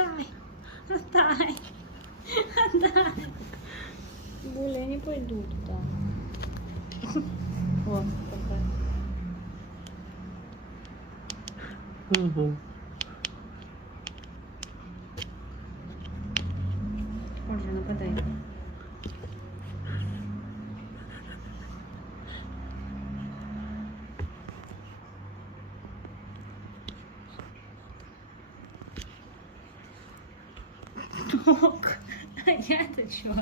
Отдай. Отдай. Отдай. Буля, я не пойду туда. О, какая. Угу. Ольга, нападай. Ок. А я-то чё?